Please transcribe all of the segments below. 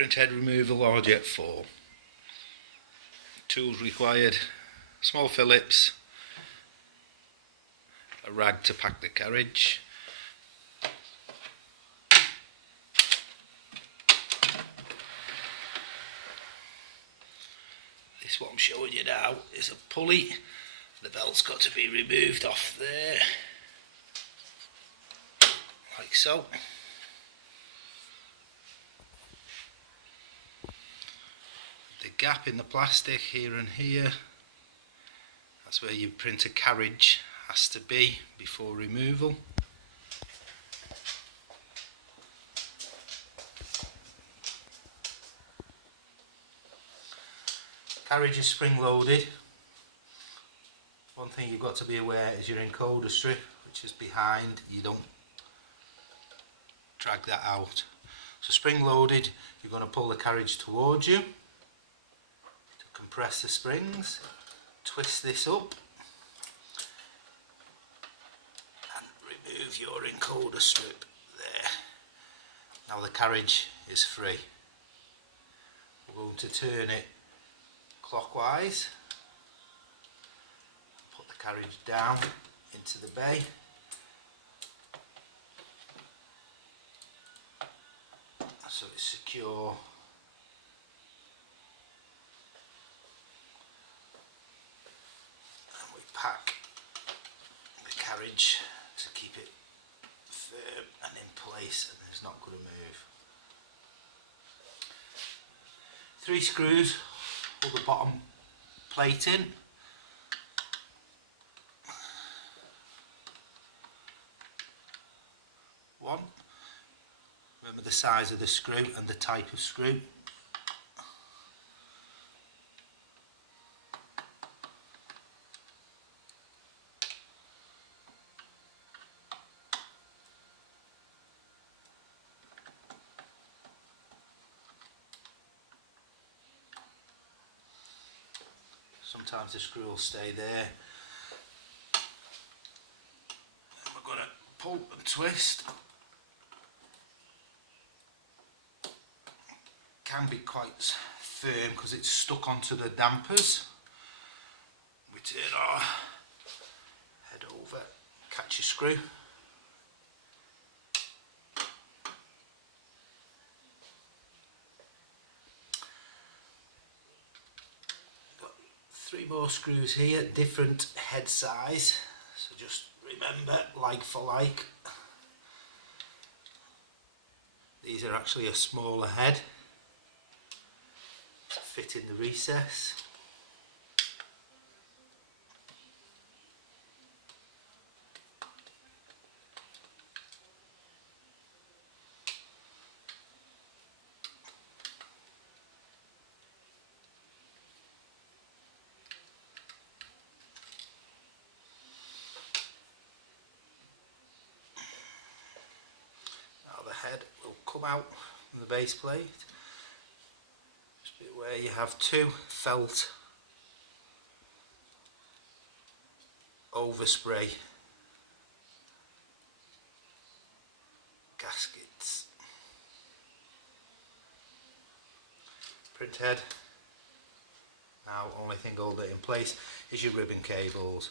Printhead removal RJ 4. Tools required: small Phillips, a rag to pack the carriage, this what I'm showing you now is a pulley. The belt's got to be removed off there, like so. The gap in the plastic here and here, that's where your printer carriage has to be before removal. Carriage is spring loaded. One thing you've got to be aware is your encoder strip, which is behind. You don't drag that out. So spring loaded, you're going to pull the carriage towards you to compress the springs, twist this up and remove your encoder strip there. Now the carriage is free. We're going to turn it clockwise, put the carriage down into the bay, so it's secure. And we pack the carriage to keep it firm and in place, and it's not going to move. 3 screws hold the bottom plate in. One. Remember the size of the screw and the type of screw. Sometimes the screw will stay there. And we're going to pull and twist. Can be quite firm because it's stuck onto the dampers. We turn our head over, catch your screw. Got 3 more screws here, different head size, so just remember, like for like. These are actually a smaller head to fit in the recess. Now the head will come out from the base plate. Where you have 2 felt overspray gaskets. Printhead. Now only thing holding it in place is your ribbon cables.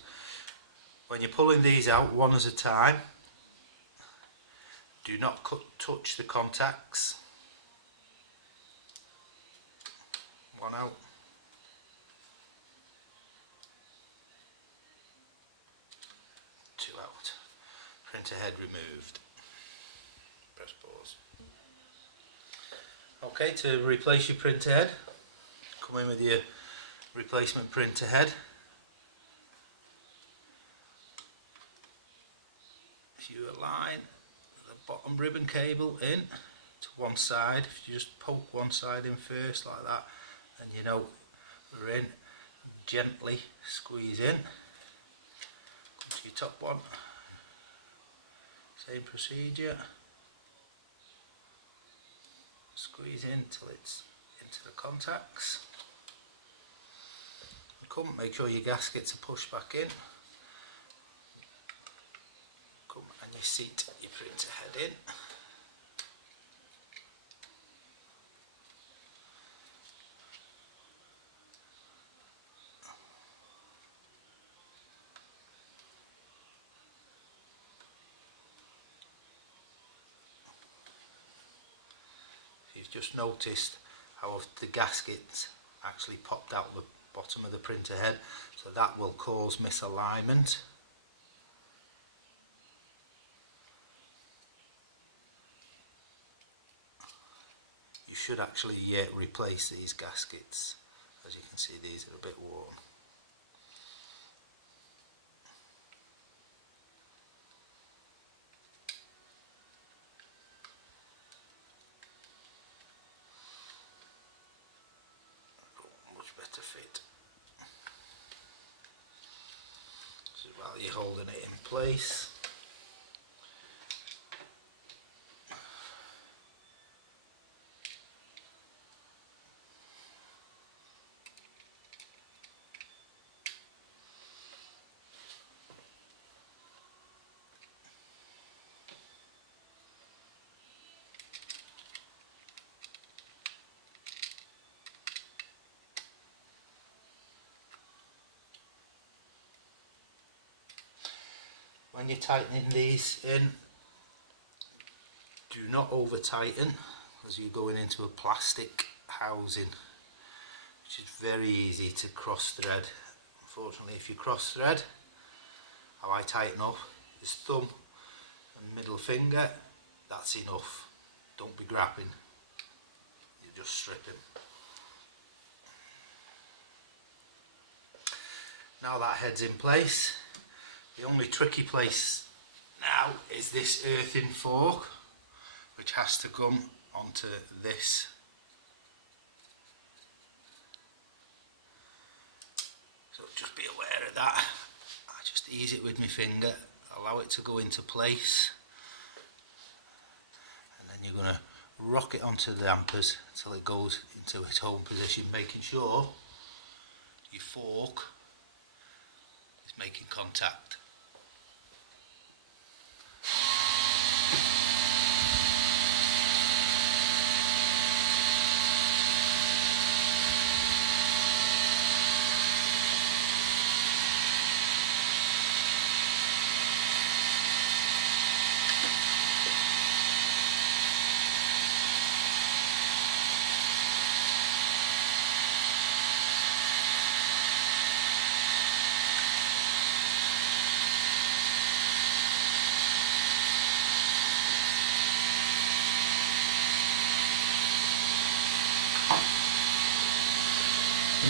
When you're pulling these out one at a time, do not touch the contacts. 1 out. 2 out. Printer head removed. Press pause. Okay, to replace your printer head, come in with your replacement printer head. If you align the bottom ribbon cable in to one side, if you just poke one side in first like that, and you know we're in, gently squeeze in, come to your top one, same procedure, squeeze in till it's into the contacts, come, make sure your gaskets are pushed back in, come and you seat your printer head in. you've just noticed how the gaskets actually popped out the bottom of the printer head, so that will cause misalignment. You should actually replace these gaskets. As you can see, these are a bit worn. Much better fit. So while you're holding it in place, when you're tightening these in, do not over tighten, as you're going into a plastic housing, which is very easy to cross thread. Unfortunately, if you cross thread, how I tighten up is thumb and middle finger. That's enough. Don't be grabbing, you're just stripping. Now that head's in place, the only tricky place now is this earthen fork, which has to come onto this. So just be aware of that. I just ease it with my finger, allow it to go into place, and then you're going to rock it onto the dampers until it goes into its home position, making sure your fork is making contact.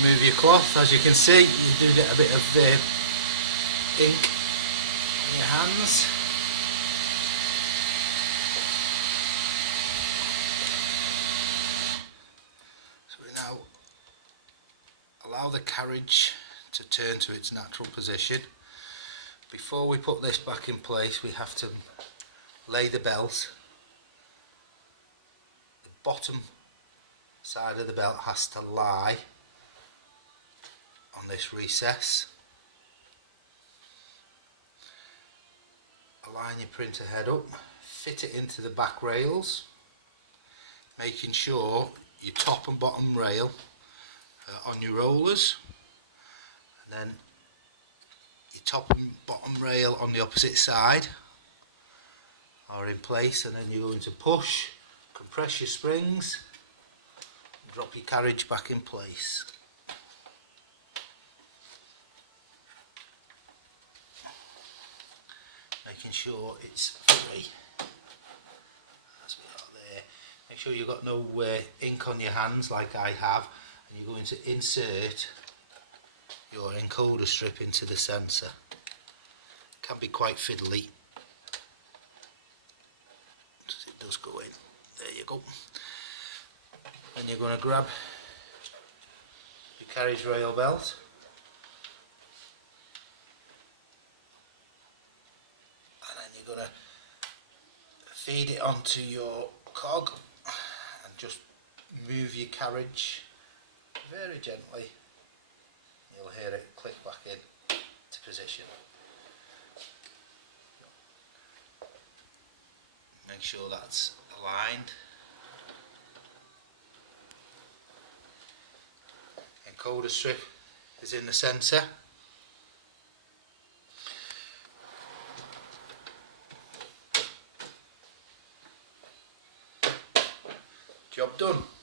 Remove your cloth. As you can see, you do get a bit of ink on your hands. So we now allow the carriage to turn to its natural position. Before we put this back in place, we have to lay the belt. The bottom side of the belt has to lie on this recess. Align your printer head up, fit it into the back rails, making sure your top and bottom rail are on your rollers, and then your top and bottom rail on the opposite side are in place, and then you're going to push, compress your springs, and drop your carriage back in place. Making sure it's free, as we are there. Make sure you've got no ink on your hands like I have, and you're going to insert your encoder strip into the sensor. It can be quite fiddly, it does go in. There you go. Then you're going to grab your carriage rail belt, going to feed it onto your cog and just move your carriage very gently. You'll hear it click back in to position. Make sure that's aligned. Encoder strip is in the sensor. Job done.